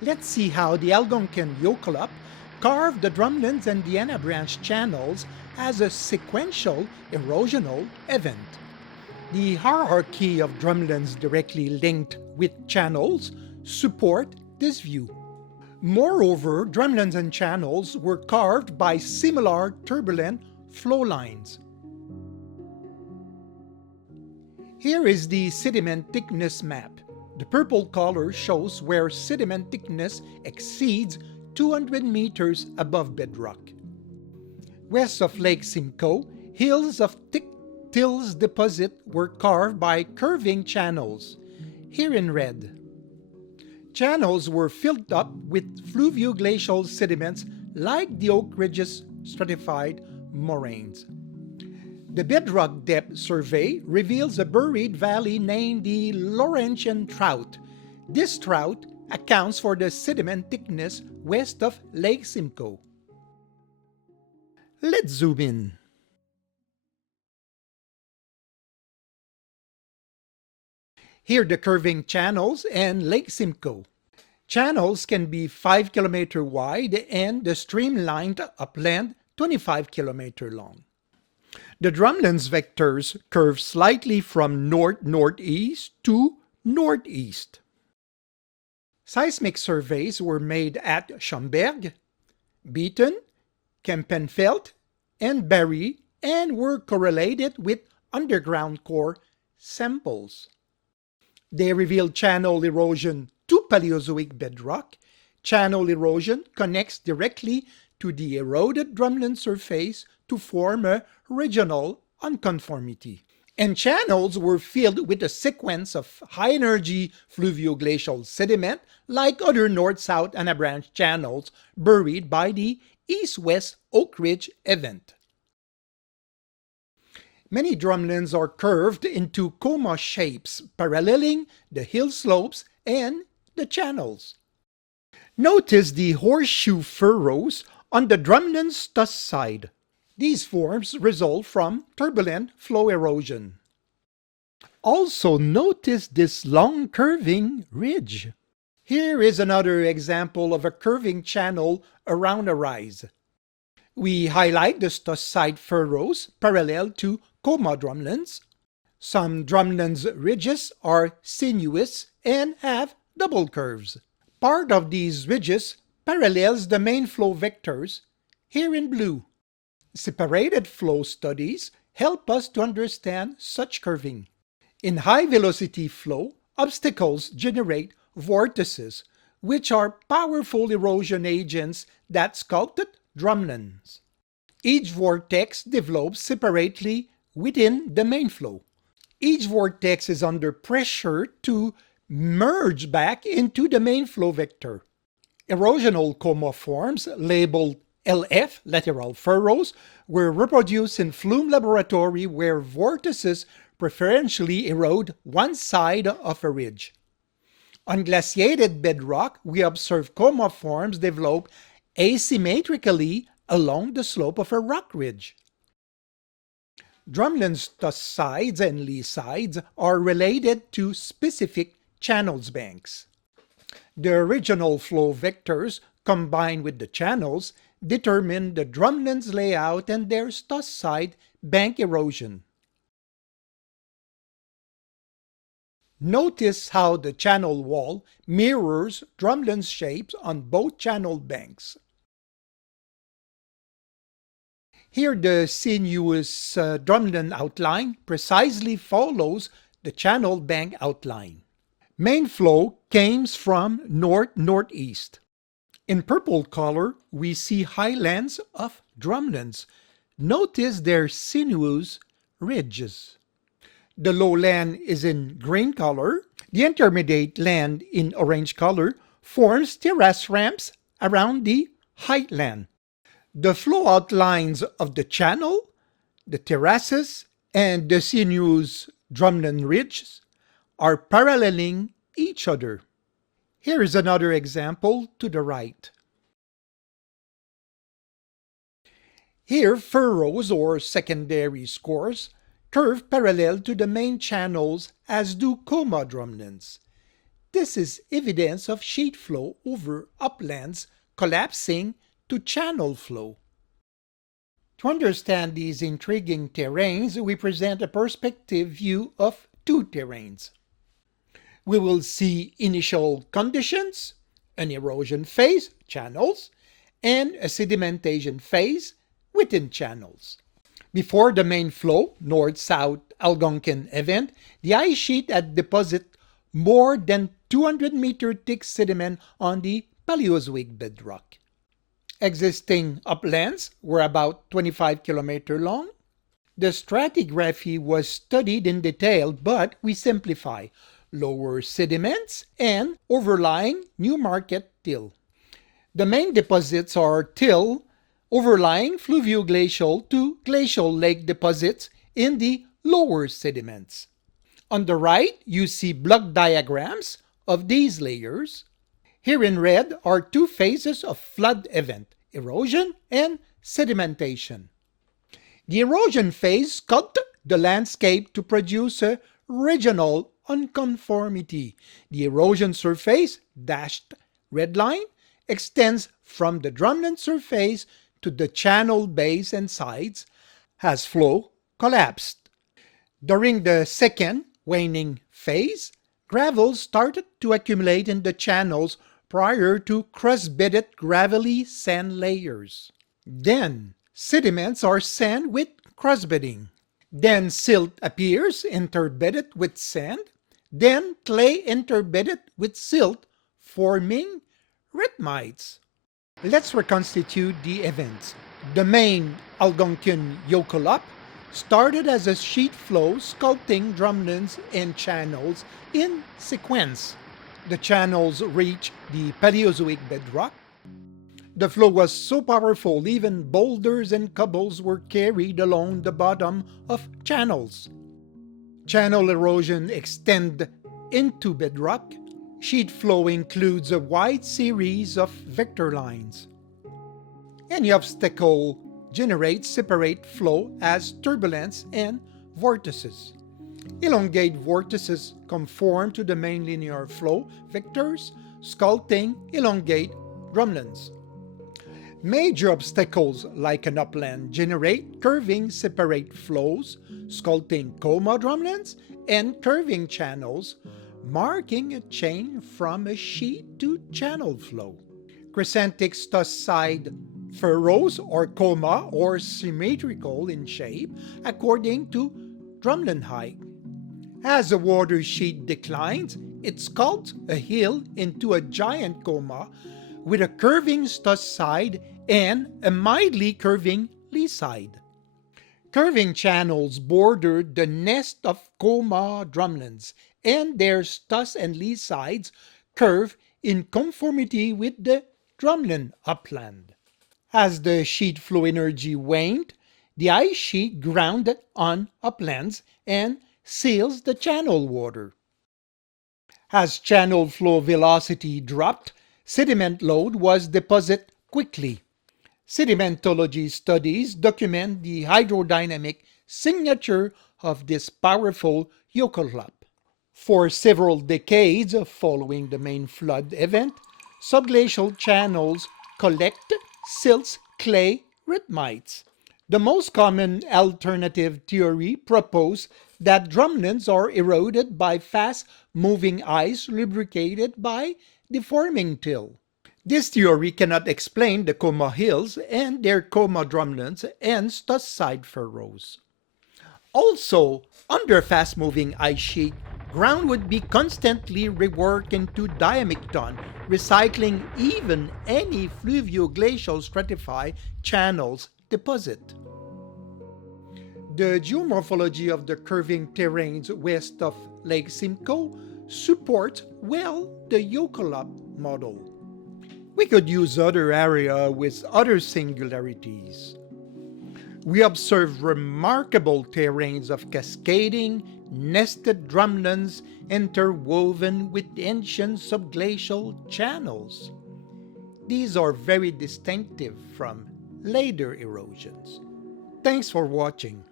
Let's see how the Algonquin Yokalop carved the Drumlins and Diana Branch channels as a sequential erosional event. The hierarchy of drumlins directly linked with channels support this view. Moreover, drumlins and channels were carved by similar turbulent flow lines. Here is the sediment thickness map. The purple color shows where sediment thickness exceeds 200 meters above bedrock. West of Lake Simcoe, hills of thick tills deposit were carved by curving channels, here in red. Channels were filled up with fluvio-glacial sediments like the Oak Ridge's stratified moraines. The bedrock depth survey reveals a buried valley named the Laurentian Trout. This trout accounts for the sediment thickness west of Lake Simcoe. Let's zoom in. Here the curving channels and Lake Simcoe. Channels can be 5 km wide and the streamlined upland 25 km long. The Drumlins vectors curve slightly from north-northeast to northeast. Seismic surveys were made at Schomberg, Beaton, Kempenfeld, and Barrie and were correlated with underground core samples. They revealed channel erosion to Paleozoic bedrock. Channel erosion connects directly to the eroded drumlin surface to form a regional unconformity. And channels were filled with a sequence of high-energy fluvio-glacial sediment like other north-south Anabranch channels buried by the east-west Oak Ridge event. Many drumlins are curved into coma shapes paralleling the hill slopes and the channels. Notice the horseshoe furrows on the drumlin's tusk side. These forms result from turbulent flow erosion. Also notice this long curving ridge. Here is another example of a curving channel around a rise. We highlight the tusk side furrows parallel to coma drumlins. Some drumlins' ridges are sinuous and have double curves. Part of these ridges parallels the main flow vectors, here in blue. Separated flow studies help us to understand such curving. In high-velocity flow, obstacles generate vortices, which are powerful erosion agents that sculpted drumlins. Each vortex develops separately within the main flow. Each vortex is under pressure to merge back into the main flow vector. Erosional coma forms labeled LF, lateral furrows, were reproduced in Flume Laboratory where vortices preferentially erode one side of a ridge. On glaciated bedrock, we observe coma forms develop asymmetrically along the slope of a rock ridge. Drumlins' tusk sides and lee sides are related to specific channels banks. The original flow vectors combined with the channels determine the drumlins' layout and their tusk side bank erosion. Notice how the channel wall mirrors drumlins' shapes on both channel banks. Here the sinuous drumlin outline precisely follows the channel bank outline. Main flow comes from north-northeast. In purple color, we see highlands of drumlins. Notice their sinuous ridges. The lowland is in green color. The intermediate land in orange color forms terrace ramps around the highland. The flow outlines of the channel, the terraces, and the sinuous drumlin ridges are paralleling each other. Here is another example to the right. Here, furrows or secondary scores curve parallel to the main channels as do coma drumlins. This is evidence of sheet flow over uplands collapsing to channel flow. To understand these intriguing terrains, we present a perspective view of two terrains. We will see initial conditions, an erosion phase, channels, and a sedimentation phase within channels. Before the main flow, north-south Algonquin event, the ice sheet had deposited more than 200-meter thick sediment on the Paleozoic bedrock. Existing uplands were about 25 kilometers long. The stratigraphy was studied in detail, but we simplify: lower sediments and overlying Newmarket till. The main deposits are till overlying fluvioglacial to glacial lake deposits in the lower sediments. On the right, you see block diagrams of these layers. Here in red are two phases of flood event: erosion and sedimentation. The erosion phase sculpted the landscape to produce a regional unconformity. The erosion surface, dashed red line, extends from the drumlin surface to the channel base and sides as flow collapsed. During the second, waning phase, gravel started to accumulate in the channels prior to crust-bedded gravelly sand layers. Then, sediments are sand with crust-bedding. Then silt appears interbedded with sand. Then clay interbedded with silt, forming rhythmites. Let's reconstitute the events. The main Algonquin Yokulup started as a sheet flow sculpting drumlins and channels in sequence. The channels reached the Paleozoic bedrock. The flow was so powerful, even boulders and cobbles were carried along the bottom of channels. Channel erosion extended into bedrock. Sheet flow includes a wide series of vector lines. Any obstacle generates separate flow as turbulence and vortices. Elongate vortices conform to the main linear flow vectors, sculpting elongate drumlins. Major obstacles like an upland generate curving separate flows, sculpting coma drumlins and curving channels, marking a chain from a sheet to channel flow. Crescentic stuss-side furrows are coma or symmetrical in shape according to drumlin height. As the water sheet declines, it sculpts a hill into a giant coma with a curving stuss side and a mildly curving lee side. Curving channels border the nest of coma drumlins, and their stuss and lee sides curve in conformity with the drumlin upland. As the sheet flow energy waned, the ice sheet ground on uplands and seals the channel water. As channel flow velocity dropped, sediment load was deposited quickly. Sedimentology studies document the hydrodynamic signature of this powerful Yokulup. For several decades following the main flood event, subglacial channels collect silts, clay, rhythmites. The most common alternative theory proposed that drumlins are eroded by fast-moving ice lubricated by deforming till. This theory cannot explain the coma hills and their coma drumlins and stuss-side furrows. Also, under fast-moving ice sheet, ground would be constantly reworked into diamicton, recycling even any fluvioglacial stratified channels deposit. The geomorphology of the curving terrains west of Lake Simcoe supports well the Yokulup model. We could use other areas with other singularities. We observe remarkable terrains of cascading, nested drumlins interwoven with ancient subglacial channels. These are very distinctive from later erosions. Thanks for watching.